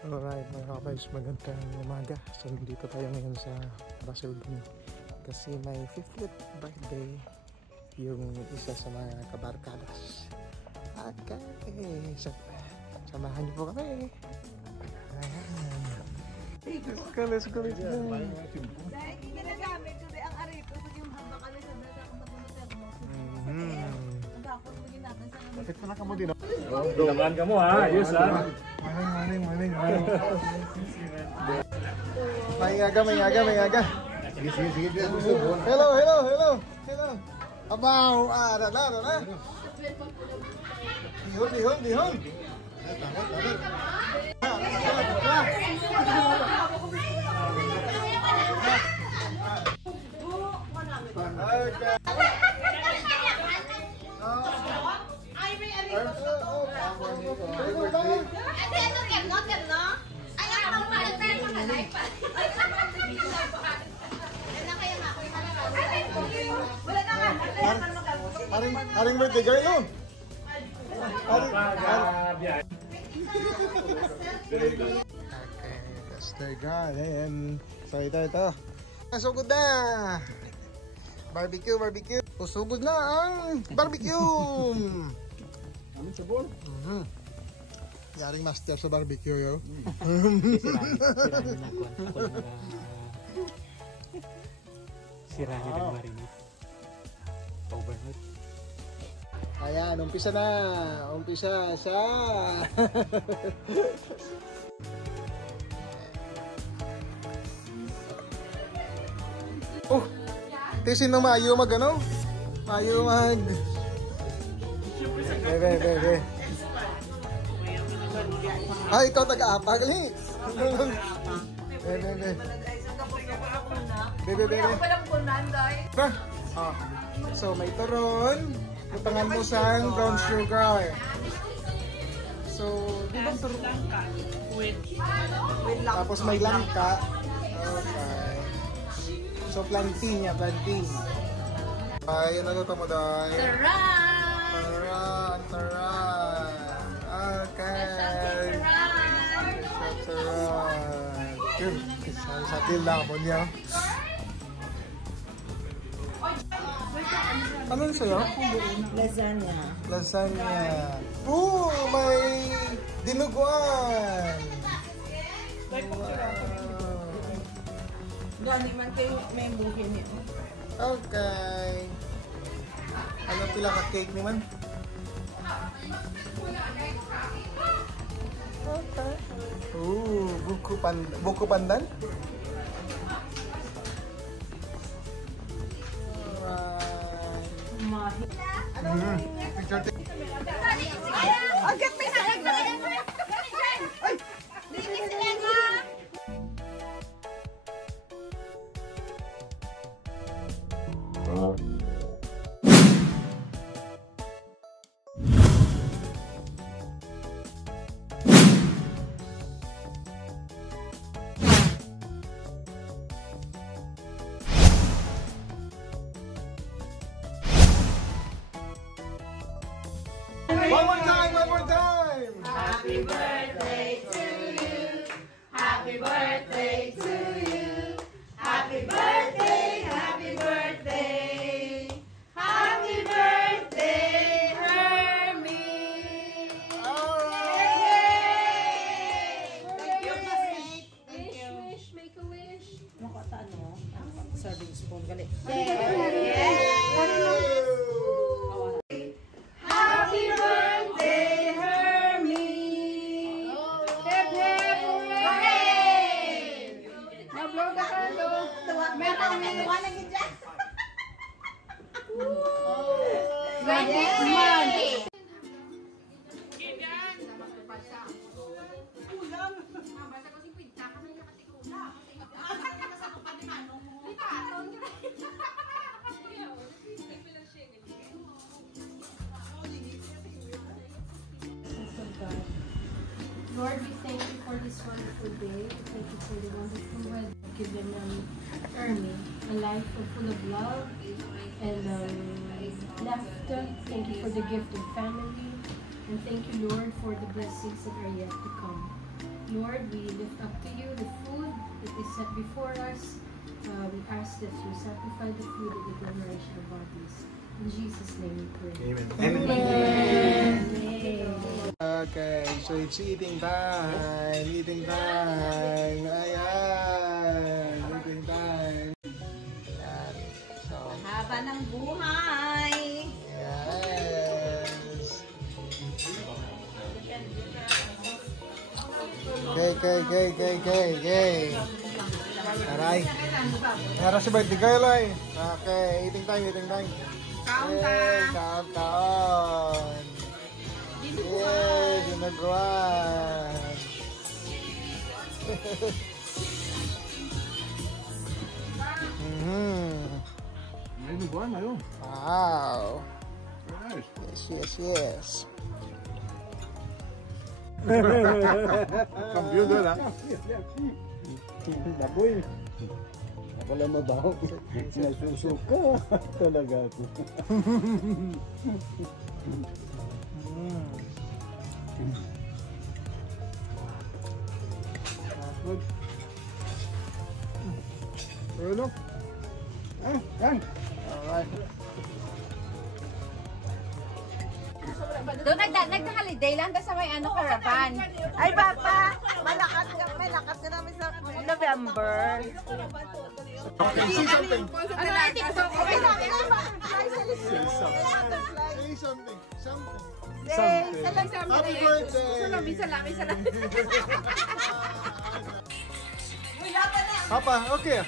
Alright mga kabais, magandang umaga. So dito tayo ngayon sa Russell Bean kasi may 50th birthday yung isa sa mga kabarkadas. Okay, so, samahan niyo po kami. Ayan. Let's go. Dahil ginagamit ko ang arito sa yung hambak alis sa data kung magmamatero mo. Ang gapon mo ginatan sa namin. Bakit na ka mo din? Bilangan ka mo ha, ayos ha. Maning. May aga. Sige. Hello. Abaw, na. Dihon. Aring birthday girl no? Okay, that's the girl. Ayan. So ito. Nasugod na. Barbecue. Usugod na ang barbecue. Amin sa bol. Yaring master sa barbecue yo. Sirahin ng marinate. Overnight. Ayan, umpisa sa oh, tisin na mayo mag ano? Mayo mag Bebe. Ay, ikaw taga-apa gali. Bebe. So may turon. Butangan mo sa brown sugar. So, di ba turon? With tapos may langka. Okay. So, planting. Ay, ano ito mo dahil? Taran. Okay. Taran. Sa tilapon niya. Ano yun sa'yo? Lasagna. Oh, may dinuguan. Gani man kayo may buhin nito. Okay. Ano pila ka cake naman? Okay. Buko pandan? Picture tape. Agad may salag na. Ay! One more time! Happy birthday to you. Happy birthday to you. Happy birthday. Happy birthday, Hermie. Thank you. Wish. Make a wish. Nakata ano? Serving spoon gali. Happy birthday, Hermie. Hip hip hooray! Mablog ka do. May pangalawa na gid dyan. Lord, we thank you for this wonderful day. Thank you for the wonderful weather given Ernie, a life full of love and laughter. Thank you for the gift of family. And thank you, Lord, for the blessings that are yet to come. Lord, we lift up to you the food that is set before us. We ask that you sanctify the food with the veneration of bodies. In Jesus' name we pray. Amen. Amen. Okay, so it's eating time. Eating time. Ayan. Eating time. Ayan. So, Haba ng buhay. yes. Okay. Aray. Aray si birthday girl ay. Okay, eating time. Countdown. Yay, dinuguan. Dinuguan ayo. Wow. Nice. Yes. Cambio doon ha. Baboy. Ako lang mabaho. Nasusuka talaga ako. Good. Ano? Yan. Alright. Doon nagda-holiday lang sa may caravan. Ay, Papa! Malakas ka namin sa November. Say something. Ano na TikTok? Okay na, butterfly sa Say something. Butterfly. Say something. Happy birthday. Papa, okay.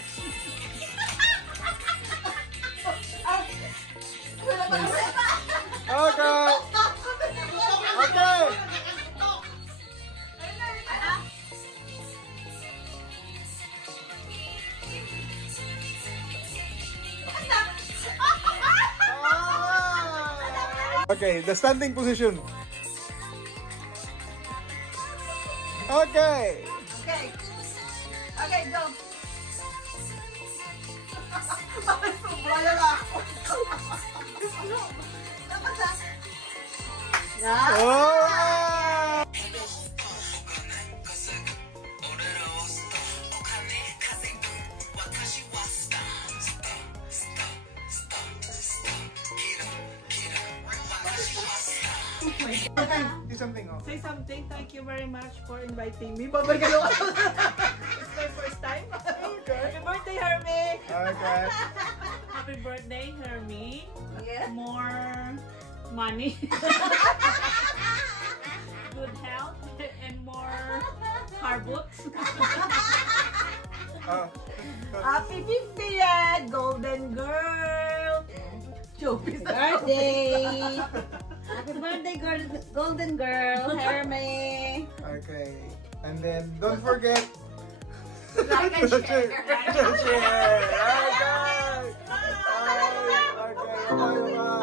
Okay. Okay, the standing position. Okay. Okay, go. Wala na ako. Oh! Do something. Oh. Say something. Thank you very much for inviting me. Babagalo ako. It's my first time. Okay. Happy birthday, Hermie. Okay. Happy birthday, Hermie. Yeah. More money. Good health. And more hard books. Happy 50th, Golden Girl. Showbiz. Birthday! Happy birthday, golden girl, Hermie. Okay. And then don't forget Like and share. to share. Okay. Okay. Bye.